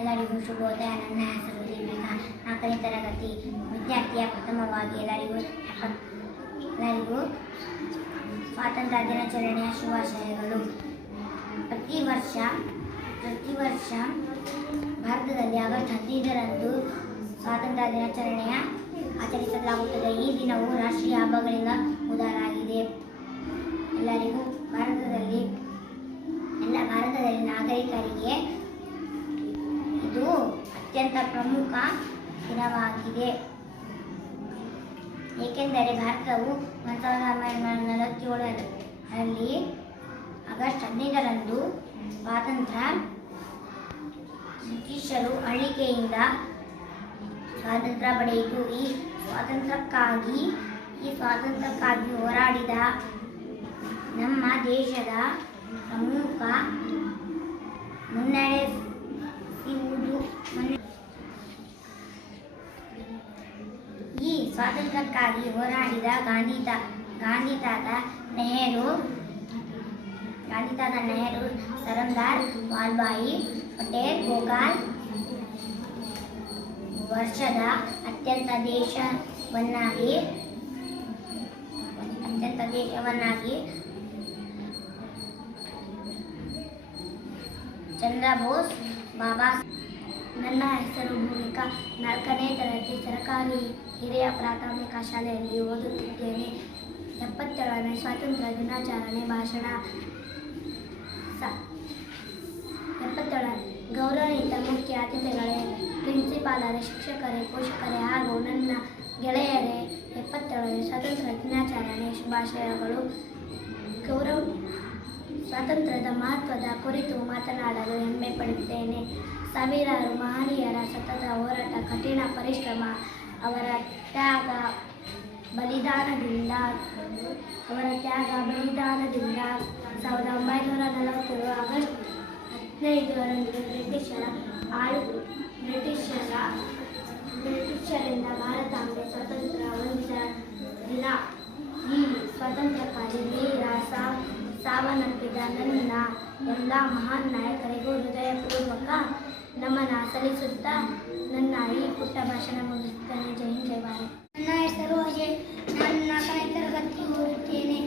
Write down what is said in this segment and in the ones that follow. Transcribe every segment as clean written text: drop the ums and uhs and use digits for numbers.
ಎಲ್ಲರಿಗೂ ಶುಭೋದಯ. ನನ್ನ ಹೆಸರು ದೀಪಿಕಾ, 4ನೇ ತರಗತಿ ವಿದ್ಯಾರ್ಥಿಯ. ಪ್ರಥಮವಾಗಿ ಎಲ್ಲರಿಗೂ ಸ್ವಾತಂತ್ರ್ಯ ದಿನಾಚರಣೆಯ ಶುಭಾಶಯಗಳು. ಪ್ರತಿ ವರ್ಷ ಭಾರತದಲ್ಲಿ ಆಗಸ್ಟ್ 15ರಂದು ಸ್ವಾತಂತ್ರ್ಯ ದಿನಾಚರಣೆಯ ಆಚರಿಸಲಾಗುತ್ತದೆ. ಈ ದಿನವು ರಾಷ್ಟ್ರೀಯ ಹಬ್ಬಗಳಿಂದ ಉದಾಹರಣೆಯಾಗಿದೆ. ಎಲ್ಲರಿಗೂ ಎಲ್ಲ ಭಾರತದಲ್ಲಿ ನಾಗರಿಕರಿಗೆ ಇದು ಅತ್ಯಂತ ಪ್ರಮುಖ ದಿನವಾಗಿದೆ. ಏಕೆಂದರೆ ಭಾರತವು 1947ರಲ್ಲಿ ಆಗಸ್ಟ್ 15ರಂದು ಬ್ರಿಟಿಷರು ಆಳ್ವಿಕೆಯಿಂದ ಸ್ವಾತಂತ್ರ್ಯ ಪಡೆಯಿತು. ಈ ಸ್ವಾತಂತ್ರ್ಯಕ್ಕಾಗಿ ಹೋರಾಡಿದ ನಮ್ಮ ದೇಶದ ಪ್ರಮುಖ ಸ್ವಾತಂತ್ರ್ಯಕ್ಕಾಗಿ ಹೋರಾಡಿದ ಗಾಂಧಿತಾತ ನೆಹರು, ಸರ್ದಾರ್ ವಲ್ಲಭಾಯಿ ಪಟೇಲ್, ಗೋಪಾಲ್ ವರ್ಷದ ಅತ್ಯಂತ ದೇಶವನ್ನಾಗಿ ಚಂದ್ರ ಬೋಸ್, ಬಾಬಾ. ನನ್ನ ಹೆಸರು ಭೂಮಿಕಾ, 4ನೇ ತರಗತಿ ಸರ್ಕಾರಿ ಹಿರಿಯ ಪ್ರಾಥಮಿಕ ಶಾಲೆಯಲ್ಲಿ ಓದುತ್ತಿದ್ದೇನೆ. 77ನೇ ಸ್ವಾತಂತ್ರ್ಯ ದಿನಾಚರಣೆ ಭಾಷಣ. 77 ಗೌರವಾನ್ವಿತ ಮುಖ್ಯ ಅತಿಥಿಗಳೇ, ಪ್ರಿನ್ಸಿಪಾಲರೇ, ಶಿಕ್ಷಕರೇ, ಪೋಷಕರೇ ಹಾಗೂ ನನ್ನ ಗೆಳೆಯರೇ, 77ನೇ ಸ್ವಾತಂತ್ರ್ಯ ದಿನಾಚರಣೆ ಶುಭಾಶಯಗಳು. ಸ್ವಾತಂತ್ರ್ಯದ ಮಹತ್ವದ ಕುರಿತು ಮಾತನಾಡಲು ಹೆಮ್ಮೆ ಪಡುತ್ತೇನೆ. ಸಾವಿರಾರು ಮಹನೀಯರ ಸತತ ಹೋರಾಟ, ಕಠಿಣ ಪರಿಶ್ರಮ, ಅವರ ತ್ಯಾಗ ಬಲಿದಾನದಿಂದ 1947 ಆಗಸ್ಟ್ 15ರಂದು ಬ್ರಿಟಿಷರಿಂದ ಭಾರತಾಂಬೆ ಸ್ವಾತಂತ್ರ್ಯ ಹೊಂದಿದ ದಿನ. ಈ ಸ್ವಾತಂತ್ರ್ಯಕ್ಕಾಗಿ ವೀರ ಸಾವನ್ನಪ್ಪಿದ ನನ್ನ ಎಲ್ಲ ಮಹಾನ್ ನಾಯಕರಿಗೂ ಹೃದಯಪೂರ್ವಕ ನಮನ ಸಲ್ಲಿಸುತ್ತಾ ನನ್ನ ಈ ಪುಟ್ಟ ಭಾಷಣ ಮುಗಿಸುತ್ತೇನೆ. ಜೈ ಹಿಂದ್, ಜೈ ಭಾರತ್. ನನ್ನ ಹೆಸರು ಅಜಯ್. ನಾನು 4ನೇ ತರಗತಿ ಓದುತ್ತೇನೆ.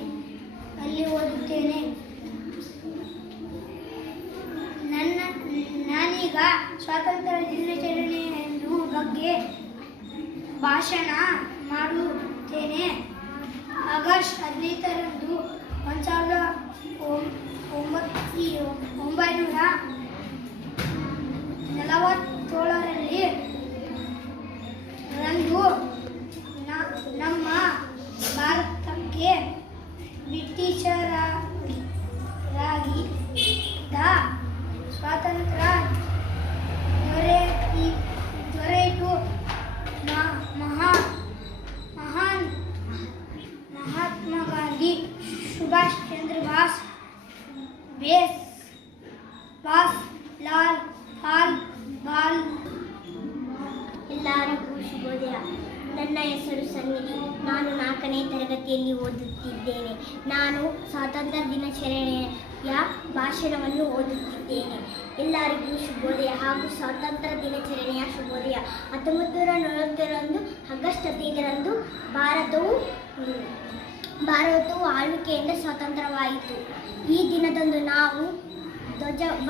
ನಾನೀಗ ಸ್ವಾತಂತ್ರ್ಯ ದಿನಾಚರಣೆಯನ್ನು ಬಗ್ಗೆ ಭಾಷಣ ಮಾಡುತ್ತೇನೆ. ಆಗಸ್ಟ್ 15ರಂದು 1947ರಲ್ಲಿ ನಮ್ಮ ಭಾರತಕ್ಕೆ ಬ್ರಿಟಿಷರಾಗಿದ್ದ ಸ್ವಾತಂತ್ರ್ಯ ದೊರೆಯಿತು. ಮಹಾತ್ಮ ಗಾಂಧಿ, ಸುಭಾಷ್ ಚಂದ್ರ ಬೋಸ್, ಲಾಲ್ ಬಾಲ್. ಎಲ್ಲರಿಗೂ ಶುಭೋದಯ. ನನ್ನ ಹೆಸರು ಸನ್ನಿಧಿ. ನಾನು 4ನೇ ತರಗತಿಯಲ್ಲಿ ಓದುತ್ತಿದ್ದೇನೆ. ನಾನು ಸ್ವಾತಂತ್ರ್ಯ ದಿನಾಚರಣೆಯ ಭಾಷಣವನ್ನು ಓದುತ್ತಿದ್ದೇನೆ. ಎಲ್ಲರಿಗೂ ಶುಭೋದಯ ಹಾಗೂ ಸ್ವಾತಂತ್ರ್ಯ ದಿನಾಚರಣೆಯ ಶುಭೋದಯ. 1947 ಆಗಸ್ಟ್ 15ರಂದು ಭಾರತವು ಆಳ್ವಿಕೆಯಿಂದ ಸ್ವತಂತ್ರವಾಯಿತು. ಈ ದಿನದಂದು ನಾವು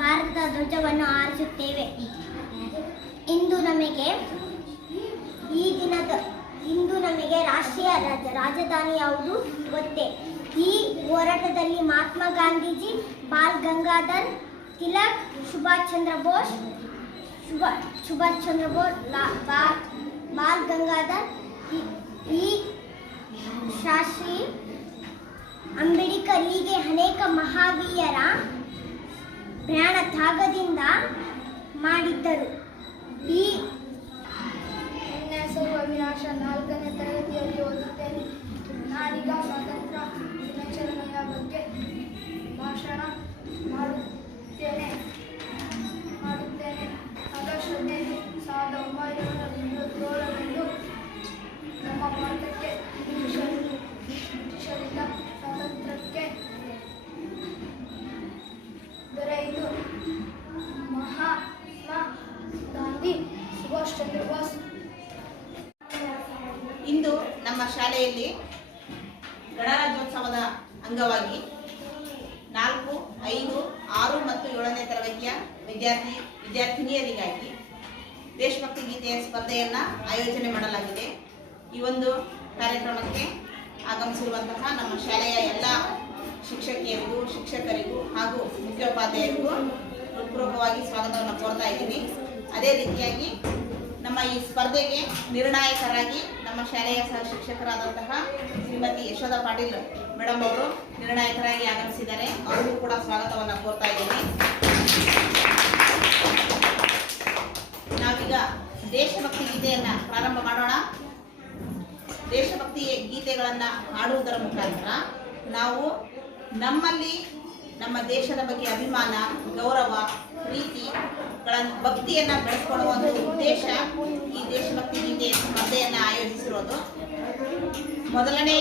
ಭಾರತದ ಧ್ವಜವನ್ನು ಹಾರಿಸುತ್ತೇವೆ. ಇಂದು ನಮಗೆ ರಾಷ್ಟ್ರೀಯ ರಾಜಧಾನಿ ಯಾವುದು ಗೊತ್ತೇ? ಈ ಹೋರಾಟದಲ್ಲಿ ಮಹಾತ್ಮ ಗಾಂಧೀಜಿ, ಬಾಲ್ ಗಂಗಾಧರ್ ತಿಲಕ್, ಸುಭಾಷ್ ಚಂದ್ರ ಬೋಸ್, ಬಾಲ್ ಗಂಗಾಧರ್, ಈ ಶಾಸ್ತ್ರಿ, ಅಂಬೇಡ್ಕರ್ ಹೀಗೆ ಅನೇಕ ಮಹಾವೀರ ಪ್ರಾಣ ತ್ಯಾಗದಿಂದ ಮಾಡಿದ್ದರು. ನನ್ನ ಹೆಸರು ಅವಿನಾಶ, 4ನೇ ತರಗತಿಯಲ್ಲಿ ಓದುತ್ತೇನೆ. ನಾನೀಗ ಸ್ವಾತಂತ್ರ್ಯ ದಿನಾಚರಣೆಯ ಬಗ್ಗೆ ಭಾಷಣ ಮಾಡುತ್ತೇನೆ. ಆಗಸ್ಟ್ 15, 1947ರಂದು ನಮ್ಮ ಭಾರತಕ್ಕೆ ಬ್ರಿಟಿಷರಿಂದ ಸ್ವಾತಂತ್ರ್ಯಕ್ಕೆ ದೊರೆಯಿತು. ಮಹಾತ್ಮ ಶಾಲೆಯಲ್ಲಿ ಗಣರಾಜ್ಯೋತ್ಸವದ ಅಂಗವಾಗಿ 4, 5, 6 ಮತ್ತು 7ನೇ ತರಗತಿಯ ವಿದ್ಯಾರ್ಥಿನಿಯರಿಗಾಗಿ ದೇಶಭಕ್ತಿ ಗೀತೆಯ ಸ್ಪರ್ಧೆಯನ್ನು ಆಯೋಜನೆ ಮಾಡಲಾಗಿದೆ. ಈ ಒಂದು ಕಾರ್ಯಕ್ರಮಕ್ಕೆ ಆಗಮಿಸಿರುವಂತಹ ನಮ್ಮ ಶಾಲೆಯ ಎಲ್ಲ ಶಿಕ್ಷಕಿಯರಿಗೂ, ಶಿಕ್ಷಕರಿಗೂ ಹಾಗೂ ಮುಖ್ಯೋಪಾಧ್ಯಾಯರಿಗೂ ಹೃತ್ಪೂರ್ವಕವಾಗಿ ಸ್ವಾಗತವನ್ನು ಕೋರ್ತಾ ಇದ್ದೀನಿ. ಅದೇ ರೀತಿಯಾಗಿ ನಮ್ಮ ಈ ಸ್ಪರ್ಧೆಗೆ ನಿರ್ಣಾಯಕರಾಗಿ ನಮ್ಮ ಶಾಲೆಯ ಸಹ ಶಿಕ್ಷಕರಾದಂತಹ ಶ್ರೀಮತಿ ಯಶೋಧ ಪಾಟೀಲ್ ಮೇಡಮ್ ಅವರು ನಿರ್ಣಾಯಕರಾಗಿ ಆಗಮಿಸಿದ್ದಾರೆ. ಅವರಿಗೂ ಕೂಡ ಸ್ವಾಗತವನ್ನು ಕೋರ್ತಾ ಇದ್ದೀನಿ. ನಾವೀಗ ದೇಶಭಕ್ತಿ ಗೀತೆಯನ್ನು ಪ್ರಾರಂಭ ಮಾಡೋಣ. ದೇಶಭಕ್ತಿ ಗೀತೆಗಳನ್ನು ಹಾಡುವುದರ ಮುಖಾಂತರ ನಾವು ನಮ್ಮಲ್ಲಿ ನಮ್ಮ ದೇಶದ ಬಗ್ಗೆ ಅಭಿಮಾನ, ಗೌರವ, ಭಕ್ತಿಯನ್ನು ಬೆಳೆಸ್ಕೊಳ್ಳುವ ಒಂದು ಉದ್ದೇಶ ಈ ದೇಶಭಕ್ತಿ ಗೀತೆ ಸ್ಪರ್ಧೆಯನ್ನು ಆಯೋಜಿಸಿರೋದು. ಮೊದಲನೇ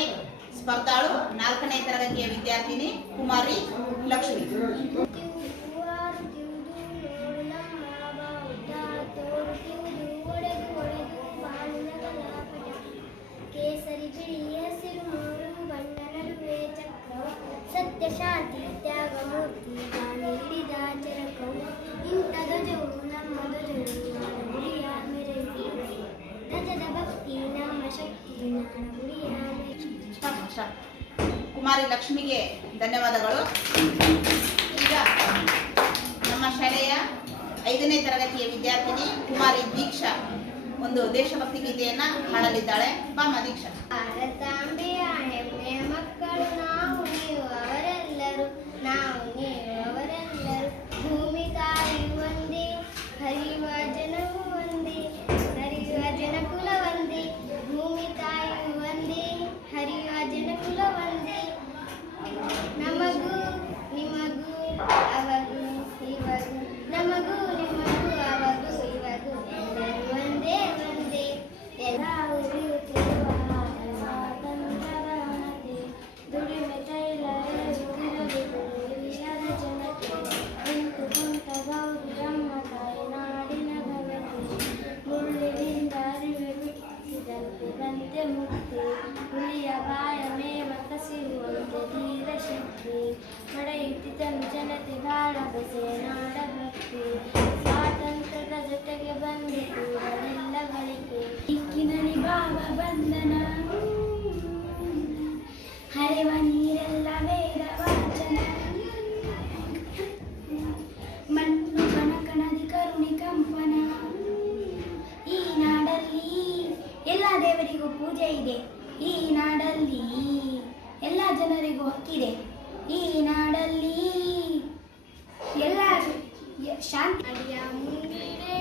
ಸ್ಪರ್ಧಾಳು 4ನೇ ತರಗತಿಯ ವಿದ್ಯಾರ್ಥಿನಿ ಕುಮಾರಿ ಲಕ್ಷ್ಮಿ. ಕೇಸರಿ ಬಿಳಿ ಹಸಿರು ಮೂರು ಬಣ್ಣ ನಡುವೆ ಚಕ್ರವು ಸತ್ಯ ಶಾಂತಿ ತ್ಯಾಗ ಮೂರ್ತಿ ಹಿಡಿದ ಚರಕವು ಇಂಥ ಧ್ವಜವು ನಮ್ಮ ಧ್ವಜವು ಗುಡಿಯ ಮೆರೆಯುತ್ತಿದೆ ಧ್ವಜದ ಭಕ್ತಿ ನಮ್ಮ ಶಕ್ತಿ ಗುಡಿಯ ಕುಮಾರಿ ಲಕ್ಷ್ಮಿಗೆ ಧನ್ಯವಾದಗಳು. ಈಗ ನಮ್ಮ ಶಾಲೆಯ 5ನೇ ತರಗತಿಯ ವಿದ್ಯಾರ್ಥಿನಿ ಕುಮಾರಿ ದೀಕ್ಷಾ ಒಂದು ದೇಶಭಕ್ತಿ ಗೀತೆಯನ್ನ ಹಾಡಲಿದ್ದಾಳೆ. ಬಾಮ ದೀಕ್ಷಾ. ಭಾರತಾಂಬೆಯ ಹೆಮ್ಮೆಯ ಮಕ್ಕಳು ನಾವು ನೀವು ಅವರೆಲ್ಲರೂ, ನಾವು ನೀವು ಅವರೆಲ್ಲರೂ, ಭೂಮಿ ತಾಯಿ ಒಂದೇ, ಹರಿಯುವ ಜನವು ಒಂದೇ, ಹರಿಯುವ ಜನಕುಲ ಒಂದೇ, ಭೂಮಿ ತಾಯಿ ಒಂದೇ, ಹರಿಯುವ ಜನಕುಲ ಒಂದೇ, ನಮಗೂ ನಿಮಗೂ ಅವಗೂ ಇವಗೂ, ನಮಗೂ ನಿಮಗೂ ಅವಗೂ ಇವಗೂ, ಎಲ್ಲರೂ ಒಂದೇ ಒಂದೇ, ಎಲ್ಲ ಉರಿಯುತ್ತಿರುವ ಸ್ವಾತಂತ್ರ್ಯದ ದುಡಿಮೆ ತೈಲ ಹಿರಿಯರ ಜನತೆ ಕುಂತು ಕುಂತ ಗೌರಿ ನಮ್ಮ ತಾಯಿ ನಾಡಿನ ಭಗತಿ, ಮುಳ್ಳಿನಿಂದ ಅರಿವೆ ಬಿಟ್ಟಿಸಿದಂತೆ ಗಂತೆ ಮುಕ್ತಿ, ಹುಲಿಯ ಬಾಯ ಮೇವ ಕಸಿಯುವಂತೆ ಧೀರ ಶಕ್ತಿ, ನಡೆಯುತ್ತಿದ್ದನು ಜನತೆ ಬಾಳ ಬಸೆ ನಾಡ ಭಕ್ತಿ, ಸ್ವಾತಂತ್ರ್ಯದ ಜೊತೆಗೆ ಬಂದಿತು ಎಲ್ಲ ಗಳಿಕೆ, ದಿಕ್ಕಿನಲ್ಲಿ ಭಾವ ಬಂಧನ, ಹರಿವ ನೀರೆಲ್ಲ ವೇದ ವಾಚನ, ಮಣ್ಣು ಕಣಕಣದಿ ಕರುಣಿ ಕಂಪನ, ಈ ನಾಡಲ್ಲಿ ಎಲ್ಲ ದೇವರಿಗೂ ಪೂಜೆ ಇದೆ, ಈ ನಾಡಲ್ಲಿ ಎಲ್ಲ ಜನರಿಗೂ ಹಕ್ಕಿದೆ, ಈ ನಾಡಲ್ಲಿ ಎಲ್ಲ ಶಾಂತಿ. ಅಡಿಯ ಮುಂದಿಡೆ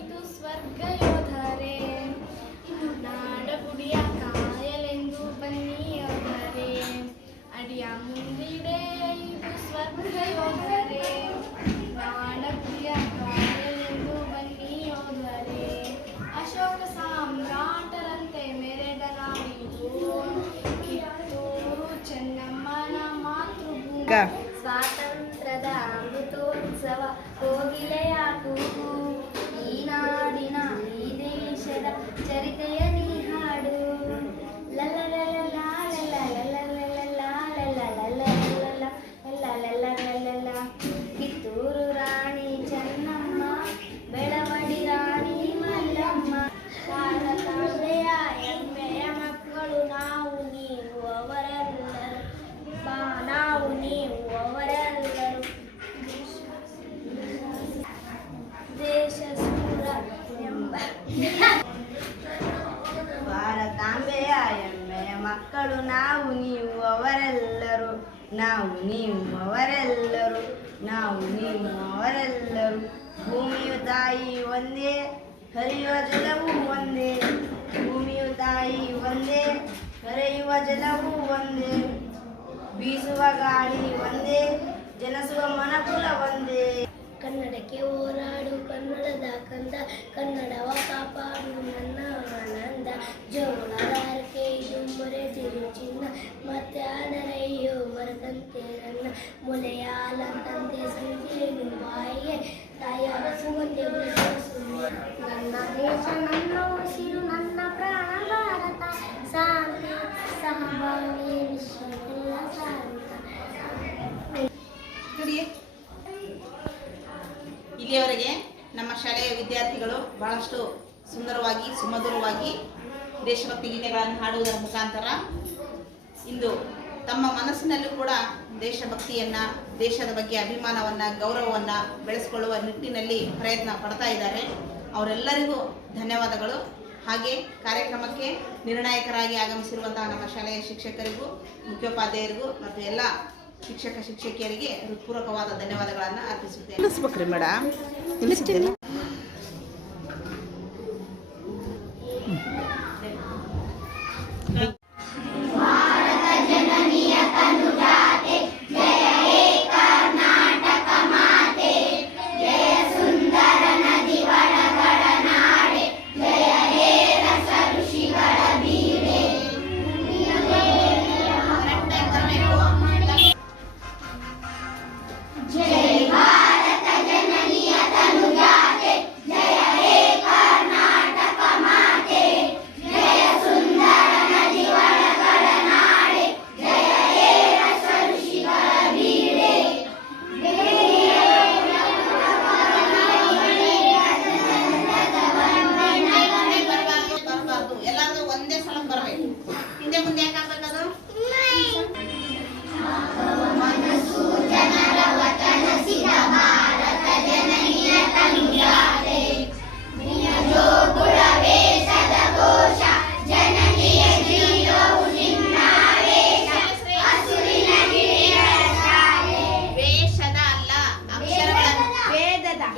ಇದು ಸ್ವರ್ಗ ಯೋಧರೇ, ನಾಡ ಗುಡಿಯ ಕಾಯಲೆಂದು ಬನ್ನಿ ಯೋಧರೇ, ಅಡಿಯ ಮುಂದಿಡೆ ಇದು ಸ್ವರ್ಗ ಯೋಧರೇ, ನಾಡ ಗುಡಿಯ ಕಾಯಲೆಂದು ಬನ್ನಿ ಯೋಧರೇ, ಅಶೋಕ ಸಾಮ್ರಾಟರಂತೆ ಮೆರೆದ ನಾವಿದು, ಕಿತ್ತೂರು ಚೆನ್ನಮ್ಮನ ಮಾತೃಭೂಮಿ, ಸ್ವಾತಂತ್ರ್ಯದ ಅಮೃತೋತ್ಸವ ಕೋಗಿಲೆಯ ಕೂಗು, ಈ ನಾಡಿನ ಈ ದೇಶದ ಚರಿತೆಯ ನೀ ಹಾಡು, ಕಿತ್ತೂರು ರಾಣಿ ಚೆನ್ನಮ್ಮ, ಬೆಳವಡಿ ರಾಣಿ ಮಲ್ಲಮ್ಮ, ಭಾರತಾಂಬೆಯ ಹೆಮ್ಮೆಯ ಮಕ್ಕಳು ನಾವು ನೀವು ಅವರೆಲ್ಲರೂ, ನಾವು ನೀವು ಅವರೆಲ್ಲರೂ, ದೇಶ ಸೂರ ಎಂಬ ಭಾರತಾಂಬೆಯ ಹೆಮ್ಮೆಯ ಮಕ್ಕಳು ನಾವು ನೀವು ಅವರೆಲ್ಲರೂ, ನಾವು ನೀವು ಅವರೆಲ್ಲರೂ, ನಾವು ನೀವು ಅವರೆಲ್ಲರೂ, ಭೂಮಿಯು ತಾಯಿ ಒಂದೇ, ಹರಿಯುವ ಜಲವು ಒಂದೇ, ಭೂಮಿಯು ತಾಯಿ ಒಂದೇ, ಹರಿಯುವ ಜಲವು ಒಂದೇ, ಬೀಸುವ ಗಾಳಿ ಒಂದೇ, ಜನಿಸುವ ಮನಕುಲ ಒಂದೇ. ಕನ್ನಡಕ್ಕೆ ಹೋರಾಡು ಕನ್ನಡದ ಕಂದ, ಕನ್ನಡವ ಕಾಪಾಡು ನನ್ನ ಆನಂದ, ಜೋಳದ ಹರಕೆ ಇದು ಮೊರೆತಿರು ಚಿನ್ನ, ಮತ್ತೆ ಆದರಯ್ಯೋ ಮರದಂತೆ ನನ್ನ ಮೊಲೆಯ ಹಾಲಂತೆ ಸಂಜೆ ಬಾಯಿಗೆ ತಾಯಿಯ ಸುಗಂಧೆ ನನ್ನ ದೇಶ ನನ್ನ ಉಸಿರು ನನ್ನ ಪ್ರಾಣ ಭಾರತ, ಶಾಂತಿ ಬಾವಿ ವಿಶ್ವವೆಲ್ಲ ಸಾರುತ್ತ. ನೋಡಿ, ಇಲ್ಲಿಯವರೆಗೆ ನಮ್ಮ ಶಾಲೆಯ ವಿದ್ಯಾರ್ಥಿಗಳು ಬಹಳಷ್ಟು ಸುಂದರವಾಗಿ ಸುಮಧುರವಾಗಿ ದೇಶಭಕ್ತಿ ಗೀತೆಗಳನ್ನು ಹಾಡುವುದರ ಮುಖಾಂತರ ಇಂದು ತಮ್ಮ ಮನಸ್ಸಿನಲ್ಲೂ ಕೂಡ ದೇಶಭಕ್ತಿಯನ್ನು, ದೇಶದ ಬಗ್ಗೆ ಅಭಿಮಾನವನ್ನು, ಗೌರವವನ್ನು ಬೆಳೆಸಿಕೊಳ್ಳುವ ನಿಟ್ಟಿನಲ್ಲಿ ಪ್ರಯತ್ನ ಪಡ್ತಾ ಇದ್ದಾರೆ. ಅವರೆಲ್ಲರಿಗೂ ಧನ್ಯವಾದಗಳು. ಹಾಗೆ ಕಾರ್ಯಕ್ರಮಕ್ಕೆ ನಿರ್ಣಾಯಕರಾಗಿ ಆಗಮಿಸಿರುವಂತಹ ನಮ್ಮ ಶಾಲೆಯ ಶಿಕ್ಷಕರಿಗೂ, ಮುಖ್ಯೋಪಾಧ್ಯಾಯರಿಗೂ ಮತ್ತು ಎಲ್ಲ ಶಿಕ್ಷಕ ಶಿಕ್ಷಕಿಯರಿಗೆ ಹೃತ್ಪೂರ್ವಕವಾದ ಧನ್ಯವಾದಗಳನ್ನು ಅರ್ಪಿಸುತ್ತೇನೆ. ನಿಲ್ಲಿಸ್ಬೇಕ್ರಿ ಮೇಡಮ್, ನಿಲ್ಲಿಸ್ತೀನಿ.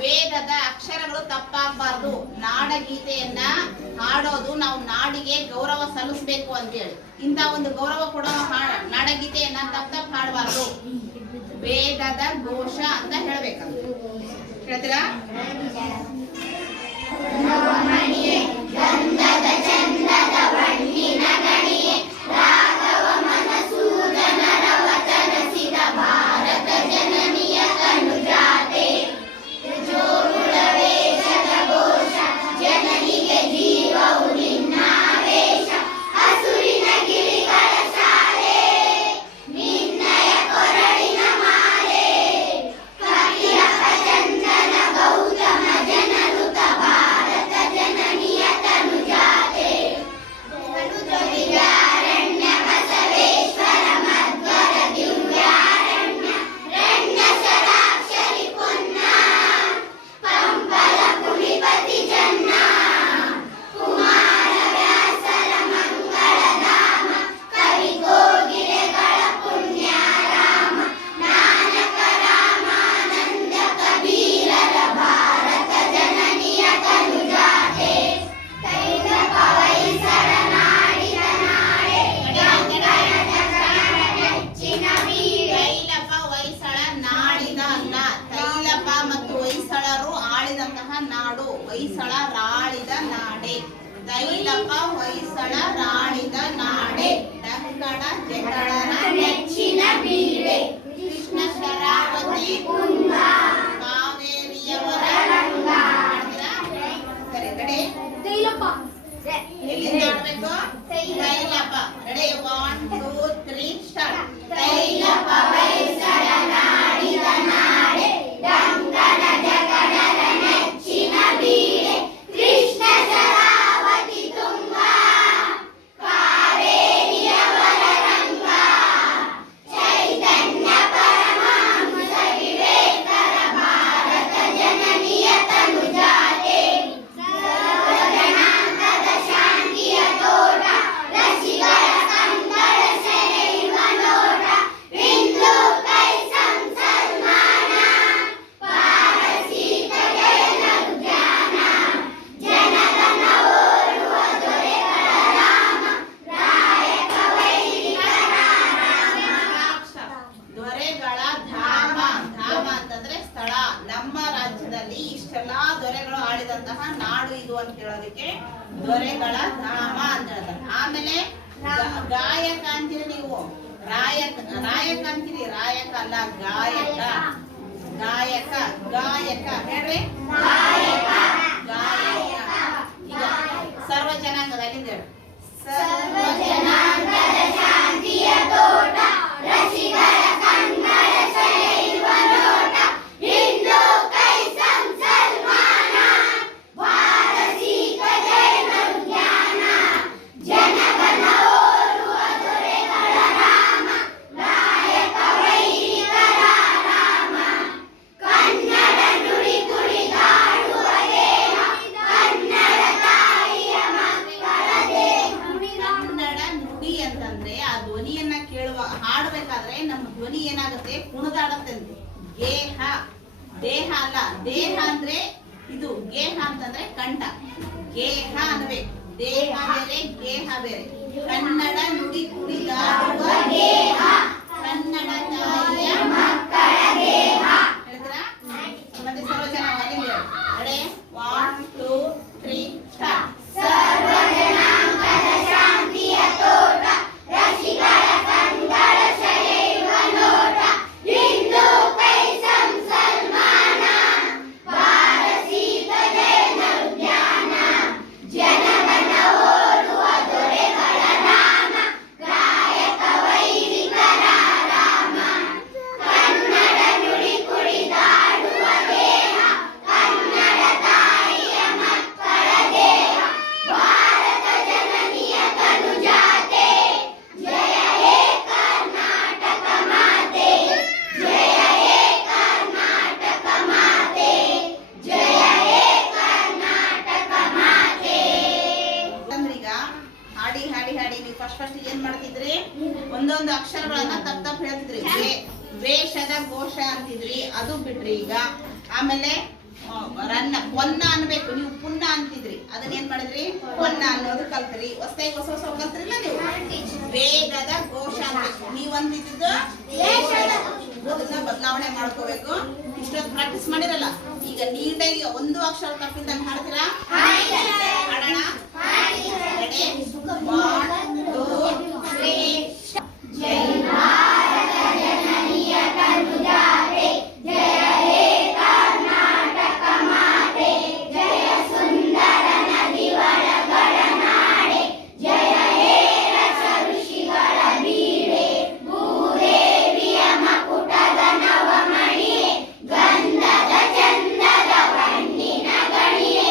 ವೇದದ ಅಕ್ಷರಗಳು ತಪ್ಪಾಗಬಾರ್ದು. ನಾಡಗೀತೆಯನ್ನ ಹಾಡೋದು ನಾವು ನಾಡಿಗೆ ಗೌರವ ಸಲ್ಲಿಸಬೇಕು ಅಂತೇಳಿ, ಇಂಥ ಒಂದು ಗೌರವ ಕೊಡೋ ನಾಡಗೀತೆಯನ್ನ ತಪ್ಪ ಹಾಡಬಾರ್ದು. ವೇದದ ಘೋಷ ಅಂತ ಹೇಳ್ಬೇಕಂತ ಹೇಳ್ತೀರಾ? ನಾಡು ಹೊಯ್ಸಳ ರಾಳಿದ ನಾಡೆ. ತೈಲಪ ಹೊಯ್ಸಳ ರಾಳಿದ ನಾಡೆ. ಡಂಗಣ ಜಗಳನ ನೆಚ್ಚಿನ ಬೀಡೆ. ಕೃಷ್ಣ ಶರಾವತಿ ಕಾವೇರಿಯವರ ರಂಗ. ಸರಿ ಕಡೆ ಎಲ್ಲಿಂದ ಆಡ್ಬೇಕು? ತೈಲಪ. Ready 1 2 3 start. ತೈಲಪ ಹೊಯ್ಸಳ ರಾಳಿದ ನಾಡೆ. ಡಂಗಣ ಜಗಳನ ನೆಚ್ಚಿನ ಬೀಡೆ. ಕೃಷ್ಣ ಶರಾವತಿ ತುಂಗ ಕಾವೇರಿಯವರ ರಂಗ. ಚೈತನ್ಯ ಪರಮಹಂಸ ವಿವೇಕರ ಭಾರತ ಜನನಿಯ ತನುಜಾತೆ. ಸರ್ವಜನಾಂಗದ ಶಾಂತಿಯ ತೋಟ. ರಸಿಕರ ಕಂಗಳ ಸೆಳೆಯುವ ನೋಟ. ಬಿಂದು ಕೈ ಸಂಸನ್ಮಾನ. ಪಾರಸೀಕ ಜಯನರು ಜ್ಞಾನ. ಜನಗಣ ಓರ್ವ ದೊರೆಗಳ ರಾಮ. ರಾಯಕ ವೈದಿಕರ ರಾಮ. ದೊರೆಗಳ ಧಾಮ. ಧಾಮ ಅಂತಂದ್ರೆ ಸ್ಥಳ. ನಮ್ಮ ರಾಜ್ಯದಲ್ಲಿ ಇಷ್ಟೆಲ್ಲಾ ದೊರೆಗಳು ಆಳಿದಂತಹ ನಾಡು ಇದು ಅಂತ ಹೇಳೋದಕ್ಕೆ ದೊರೆಗಳ ಧಾಮ ಅಂತ ಹೇಳ್ತಾರೆ. ಆಮೇಲೆ ಗಾಯಕ ಅಂತೀರಿ ನೀವು. ರಾಯಕ ಅಂತೀರಿ. ರಾಯಕ ಅಲ್ಲ, ಗಾಯಕ. ಗಾಯಕ ಗಾಯಕ ಹೇಳ್ರಿ. ಗಾಯಕ ಈಗ ಸರ್ವ ಜನಾಂಗದ ಅಲ್ಲಿಂದ ಹೇಳಿ. ಸರ್ವ ಜನಾಂಗದ ಗೇಹ ಅಂತಂದ್ರೆ ಕಂಠ. ಗೇಹ ಅನ್ಬೇಕು. ದೇಹ ಬೇರೆ, ಗೇಹ ಬೇರೆ. ಕನ್ನಡ ನುಡಿ ಕುಣಿದಾಡುವ ಗೇಹ, ಕನ್ನಡ ತಾಯಿಯ ಮಕ್ಕಳ ಗೇಹ. ಹೇಳಿದ್ರಾ? ಮತ್ತೆ ಸರ್ವಜನ ರೆಡಿ? 1 2 3 ಸ್ಟಾರ್ಟ್. ಸರ್ವಜನಾಂಗದ ಶಾಂತಿಯ ತೋಟ, ರಸಿಕರ ಕಂಗಳ ಸೆಳೆಯುವ ನೋಟ, ಹಿಂದೂ ಕೈಸಂ ಸಲ್ಮಾನ, ಭಾರತೀತ ಜೈನ ಉದ್ಯಾನ, ಜನಗಣ ಓರ್ವ ದೊರೆಗಳ ಧಾಮ, ಗಾಯಕ ವೈದಿಕರ ರಾಮ, ಕನ್ನಡ ನುಡಿ ಕುಣಿದಾಡುವ ದೇಹ, ಕನ್ನಡ ತಾಯಿಯ ಮಕ್ಕಳ ದೇಹ, ಭಾರತ ಜನನಿಯ ತನುಜಾತೆ, ಜಯ ಹೇ ಕರ್ನಾಟಕ ಮಾತೆ, ಜಯ ಹೇ ಕರ್ನಾಟಕ ಮಾತೆ, ಜಯ ಹೇ ಕರ್ನಾಟಕ ಮಾತೆ. ಈಗ ಹಾಡಿ ಹಾಡಿ ಹಾಡಿ ನೀವು ಫಸ್ಟ್ ಏನ್ ಮಾಡ್ತಿದ್ರಿ? ಒಂದೊಂದು ಅಕ್ಷರಗಳನ್ನ ತಪ್ಪ ಹೇಳ್ತಿದ್ರಿ. ವೇಷದ ಘೋಷ ಅಂತಿದ್ರಿ, ಅದು ಬಿಟ್ರಿ ಈಗ. ಆಮೇಲೆ ರನ್ನ ಪೊನ್ನ ಅನ್ಬೇಕು, ನೀವು ಪುನ್ನ ಅಂತಿದ್ರಿ, ಅದನ್ನ ಏನ್ ಮಾಡಿದ್ರಿ? ಪೊನ್ನ ಅನ್ನೋದು ಕಲ್ತ್ರಿ. ಹೊಸದಾಗಿ ಹೊಸ ಹೊಸ ಕಲ್ತ್ರಿಲ್ಲ ನೀವು. ವೇಗದ ಘೋಷ ಅನ್ಬೇಕು, ನೀವ್ ಅಂತಿದ್ದು ಅದನ್ನ ಬದಲಾವಣೆ ಮಾಡ್ಕೋಬೇಕು. ಇಷ್ಟೊಂದು ಪ್ರಾಕ್ಟೀಸ್ ಮಾಡಿರಲ್ಲ, ಈಗ ನೀಟಾಗಿ ಒಂದು ಅಕ್ಷರ ತಪ್ಪಿದ್ದಂಗೆ ಹಾಡ್ತೀರಾ? ಹಾಡೋಣ. ರೆಡಿ? 1 2 3 ಜೈ ಭಾರತ ಜನನಿಯ ತನುಜಾತೆ, ಜಯ ಹೇ ಕರ್ನಾಟಕ ಮಾತೆ, ಜಯ ಸುಂದರ ನದಿ ವನಗಳ ನಾಡೆ, ಜಯ ಹೇ ರಸ ಋಷಿಗಳ ಬೀಡೆ, ಭೂದೇವಿಯ ಮಕುಟದ ನವಮಣಿಯೇ, ಗಂಧದ ಚಂದದ ಕಣ್ಣಿನ ಗಣಿಯೇ,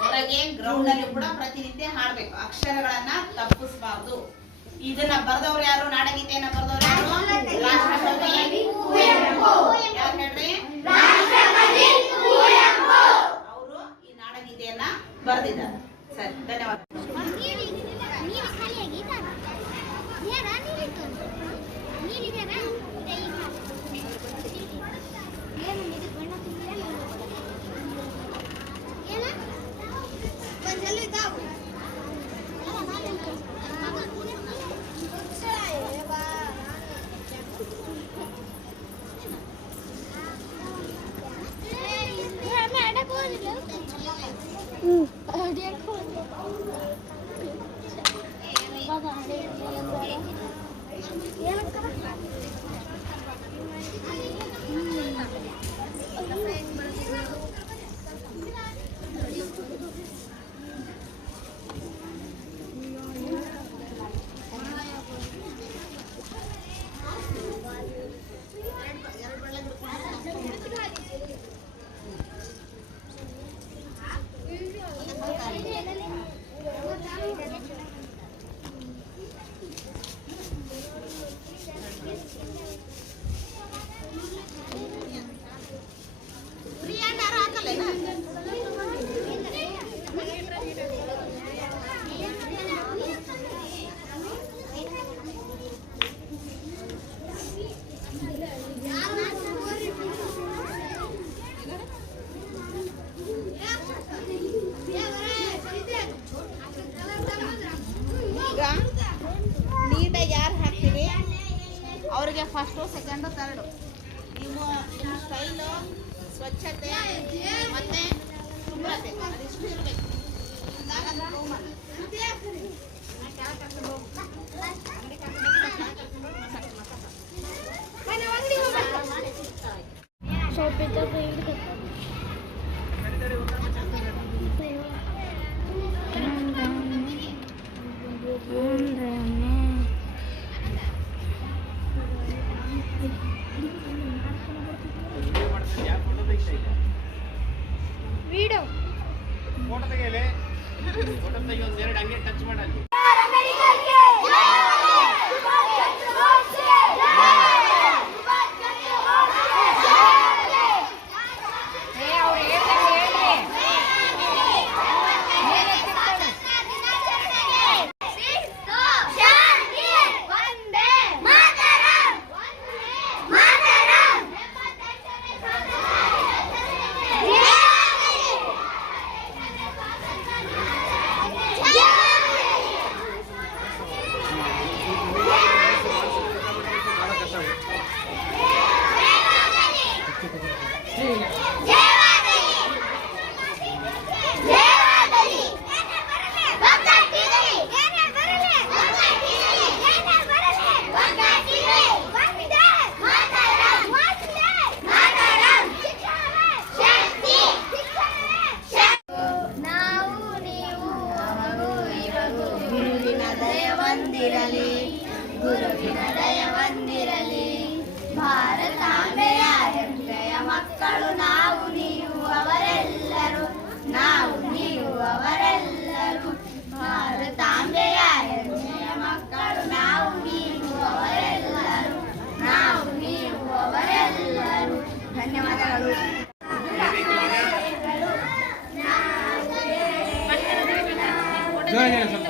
ಹೊರಗೆ ಗ್ರೌಂಡ್ ಅಲ್ಲಿ ಕೂಡ ಪ್ರತಿನಿತ್ಯ ಹಾಡ್ಬೇಕು. ಅಕ್ಷರಗಳನ್ನ ತಪ್ಪಿಸಬಾರ್ದು. ಇದನ್ನ ಬರ್ದವ್ರು ಯಾರು? ನಾಡಗೀತೆಯನ್ನ ಬರ್ದವ್ರು ಯಾರು? ರಾಷ್ಟ್ರಕವಿ ಕುವೆಂಪು. ಯಾರು ಹೇಳ್ರಿ? ಅವರು ಈ ನಾಡಗೀತೆಯನ್ನ ಬರ್ದಿದ್ದಾರೆ. ಸರಿ, ಧನ್ಯವಾದ. ನೀಟಾಗಿ ಯಾರು ಹಾಕ್ತೀವಿ ಅವರಿಗೆ ಫಸ್ಟು, ಸೆಕೆಂಡು, ಥರ್ಡು. ನಿಮ್ಮ ಸ್ಟೈಲು, ಸ್ವಚ್ಛತೆ ಮತ್ತೆ ಶುಭ್ರತೆ ಅದಿಷ್ಟು ಇರಬೇಕು. ಫೋಟೋ ತೆಗೆಯಲೇ, ಫೋಟೋ ತೆಗಿ, ಒಂದೆರಡು ಹಂಗೆ ಟಚ್ ಮಾಡಲ್ಲಿ. ಗುರುವಿನ ದಯವಂದಿರಲಿ. ಭಾರತಾಂಬೆಯ ಹೆಮ್ಮೆಯ ಮಕ್ಕಳು ನಾವು ನೀವು ಅವರೆಲ್ಲರೂ, ನಾವು ನೀವು ಅವರೆಲ್ಲರೂ. ಭಾರತಾಂಬೆಯ ಹೆಮ್ಮೆಯ ಮಕ್ಕಳು ನಾವು ನೀವು ಅವರೆಲ್ಲರೂ, ನಾವು ನೀವು ಅವರೆಲ್ಲರೂ. ಧನ್ಯವಾದಗಳು. ಜಯ ಜಯ